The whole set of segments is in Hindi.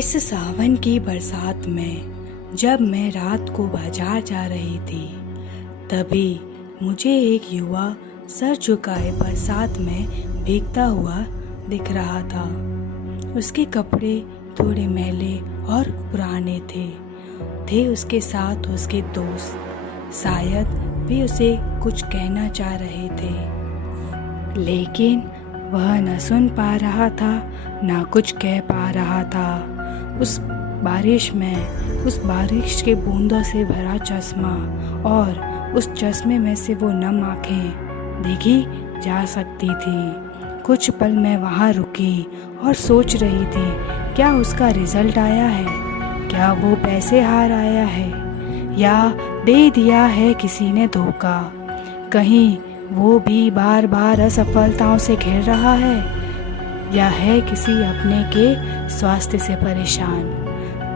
इस सावन की बरसात में जब मैं रात को बाजार जा रही थी, तभी मुझे एक युवा सर झुकाए बरसात में भीगता हुआ दिख रहा था। उसके कपड़े थोड़े मैले और पुराने थे उसके साथ उसके दोस्त, शायद वे उसे कुछ कहना चाह रहे थे, लेकिन वह न सुन पा रहा था, न कुछ कह पा रहा था। उस बारिश के बूंदों से भरा चश्मा और उस चश्मे में से वो नम आंखें देखी जा सकती थी। कुछ पल मैं वहाँ रुकी और सोच रही थी, क्या उसका रिजल्ट आया है? क्या वो पैसे हार आया है या दे दिया है किसी ने धोखा? कहीं वो भी बार बार असफलताओं से घिर रहा है या है किसी अपने के स्वास्थ्य से परेशान।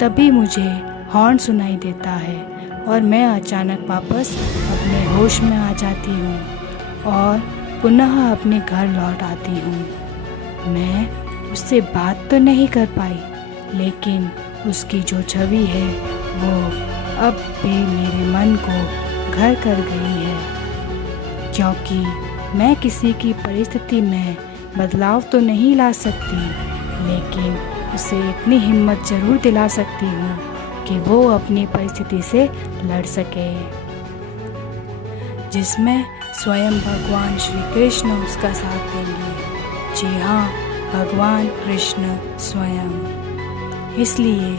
तभी मुझे हॉर्न सुनाई देता है और मैं अचानक वापस अपने होश में आ जाती हूँ और पुनः अपने घर लौट आती हूँ। मैं उससे बात तो नहीं कर पाई, लेकिन उसकी जो छवि है वो अब भी मेरे मन को घर कर गई है, क्योंकि मैं किसी की परिस्थिति में बदलाव तो नहीं ला सकती, लेकिन उसे इतनी हिम्मत जरूर दिला सकती हूँ कि वो अपनी परिस्थिति से लड़ सके, जिसमें स्वयं भगवान श्री कृष्ण उसका साथ देंगे। जी हाँ, भगवान कृष्ण स्वयं। इसलिए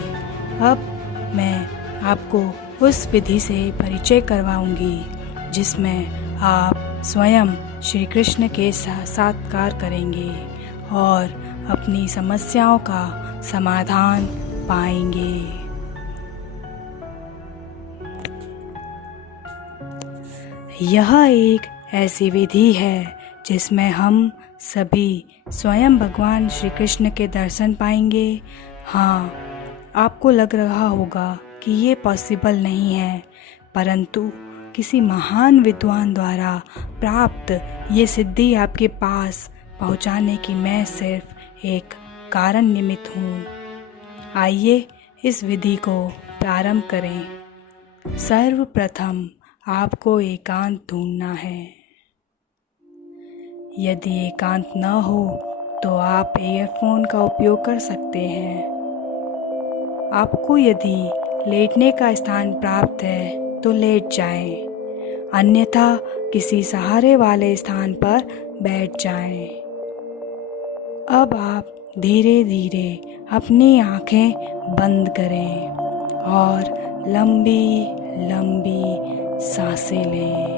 अब मैं आपको उस विधि से परिचय करवाऊंगी जिसमें आप स्वयं श्री कृष्ण के साक्षात्कार करेंगे और अपनी समस्याओं का समाधान पाएंगे। यह एक ऐसी विधि है जिसमें हम सभी स्वयं भगवान श्री कृष्ण के दर्शन पाएंगे। हाँ, आपको लग रहा होगा कि ये पॉसिबल नहीं है, परंतु किसी महान विद्वान द्वारा प्राप्त ये सिद्धि आपके पास पहुंचाने की मैं सिर्फ एक कारण निमित्त हूँ। आइए इस विधि को प्रारंभ करें। सर्वप्रथम आपको एकांत ढूंढना है। यदि एकांत न हो तो आप ईयरफोन का उपयोग कर सकते हैं। आपको यदि लेटने का स्थान प्राप्त है तो लेट जाएं, अन्यथा किसी सहारे वाले स्थान पर बैठ जाएं। अब आप धीरे धीरे अपनी आंखें बंद करें और लंबी लंबी सांसें लें।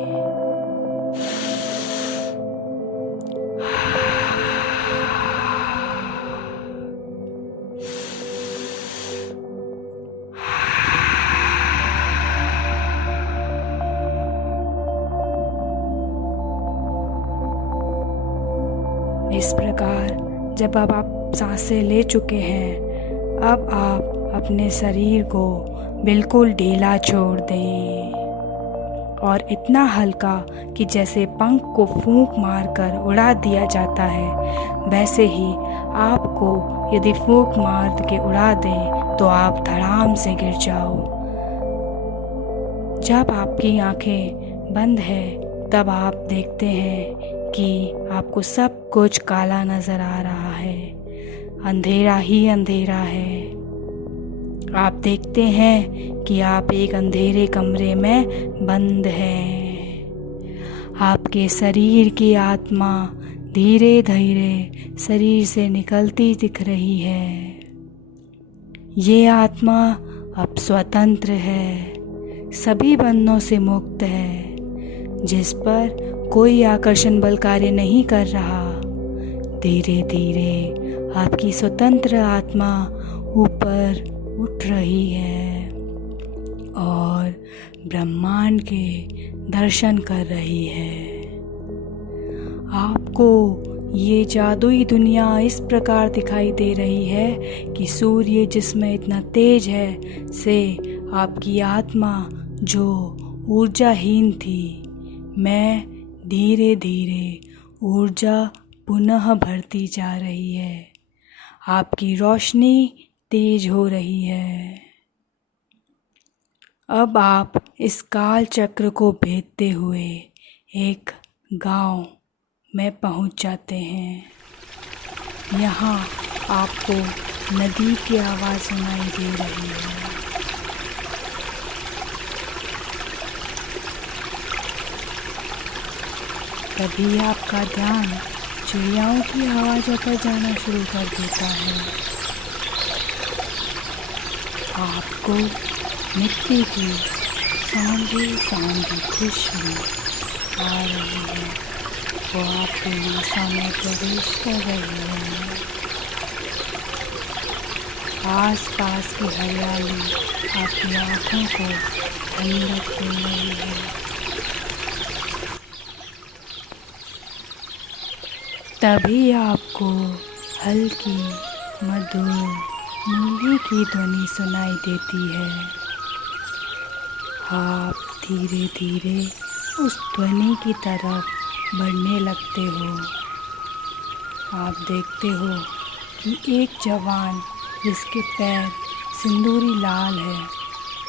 इस प्रकार जब अब आप सांसें ले चुके हैं, अब आप अपने शरीर को बिल्कुल ढीला छोड़ दें और इतना हल्का कि जैसे पंख को फूंक मारकर उड़ा दिया जाता है, वैसे ही आपको यदि फूंक मार के उड़ा दें तो आप धड़ाम से गिर जाओ। जब आपकी आंखें बंद है तब आप देखते हैं कि आपको सब कुछ काला नजर आ रहा है, अंधेरा ही अंधेरा है। आप देखते हैं कि आप एक अंधेरे कमरे में बंद हैं। आपके शरीर की आत्मा धीरे धीरे शरीर से निकलती दिख रही है। ये आत्मा अब स्वतंत्र है, सभी बंधनों से मुक्त है, जिस पर कोई आकर्षण बल कार्य नहीं कर रहा। धीरे धीरे आपकी स्वतंत्र आत्मा ऊपर उठ रही है और ब्रह्मांड के दर्शन कर रही है। आपको ये जादुई दुनिया इस प्रकार दिखाई दे रही है कि सूर्य जिसमें इतना तेज है से आपकी आत्मा जो ऊर्जाहीन थी, मैं धीरे धीरे ऊर्जा पुनः भरती जा रही है। आपकी रोशनी तेज हो रही है। अब आप इस काल चक्र को भेदते हुए एक गांव में पहुंच जाते हैं। यहाँ आपको नदी की आवाज़ सुनाई दे रही है। तभी आपका ध्यान चिड़ियाओं की आवाज़ों पर जाना शुरू कर देता है। आपको मिट्टी की सांझी सांझी खुशबू आ रही है। वो आपके नासा में प्रवेश कर रही है। आस पास की हरियाली आपकी आँखों को ठंडक दे रही है। तभी आपको हल्की मधुर मूली की ध्वनि सुनाई देती है। आप धीरे धीरे उस ध्वनि की तरफ बढ़ने लगते हो। आप देखते हो कि एक जवान जिसके पैर सिंदूरी लाल है,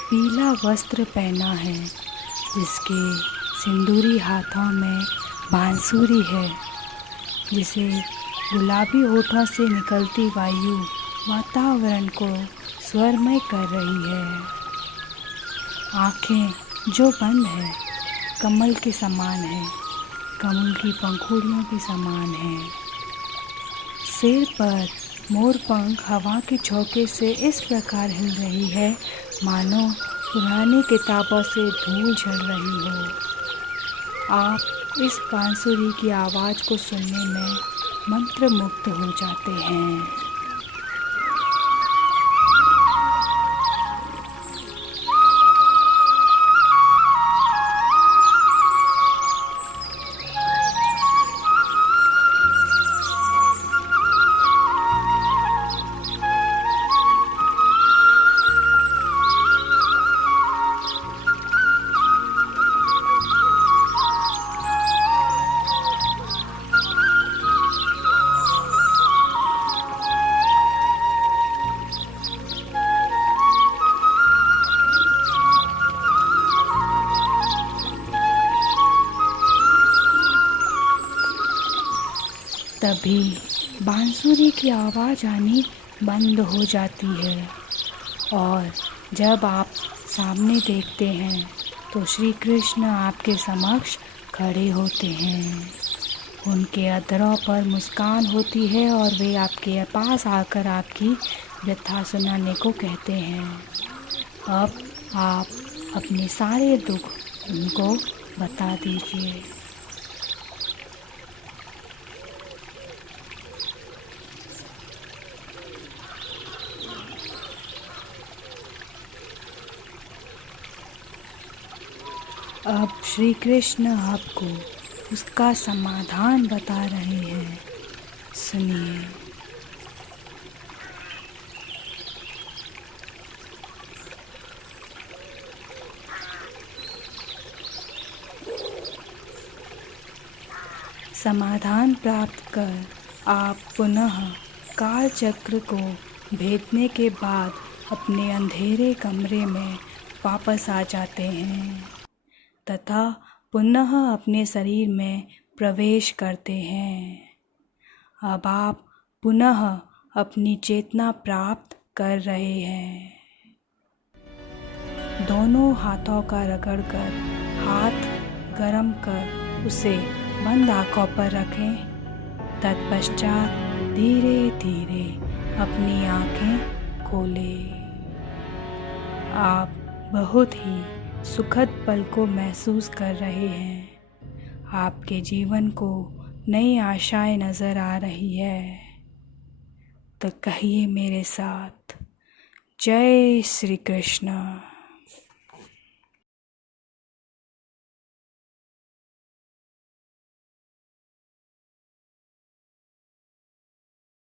पीला वस्त्र पहना है, जिसके सिंदूरी हाथों में बांसुरी है, जिसे गुलाबी होठों से निकलती वायु वातावरण को स्वरमय कर रही है। आँखें जो बंद है कमल के समान है, कमल की पंखुड़ियों के समान है। सिर पर मोर पंख हवा के झोंके से इस प्रकार हिल रही है मानो पुरानी किताबों से धूल झड़ रही हो। आप इस बांसुरी की आवाज़ को सुनने में मंत्रमुग्ध हो जाते हैं। तभी बांसुरी की आवाज़ आनी बंद हो जाती है और जब आप सामने देखते हैं तो श्री कृष्ण आपके समक्ष खड़े होते हैं। उनके अधरों पर मुस्कान होती है और वे आपके पास आकर आपकी व्यथा सुनाने को कहते हैं। अब आप अपने सारे दुख उनको बता दीजिए। अब श्री कृष्ण आपको उसका समाधान बता रहे हैं, सुनिए। समाधान प्राप्त कर आप पुनः काल चक्र को भेदने के बाद अपने अंधेरे कमरे में वापस आ जाते हैं तथा पुनः अपने शरीर में प्रवेश करते हैं। अब आप पुनः अपनी चेतना प्राप्त कर रहे हैं। दोनों हाथों का रगड़कर हाथ गरम कर उसे बंद आँखों पर रखें। तत्पश्चात धीरे धीरे अपनी आँखें खोलें। आप बहुत ही सुखद पल को महसूस कर रहे हैं। आपके जीवन को नई आशाएं नज़र आ रही है। तो कहिए मेरे साथ, जय श्री कृष्ण।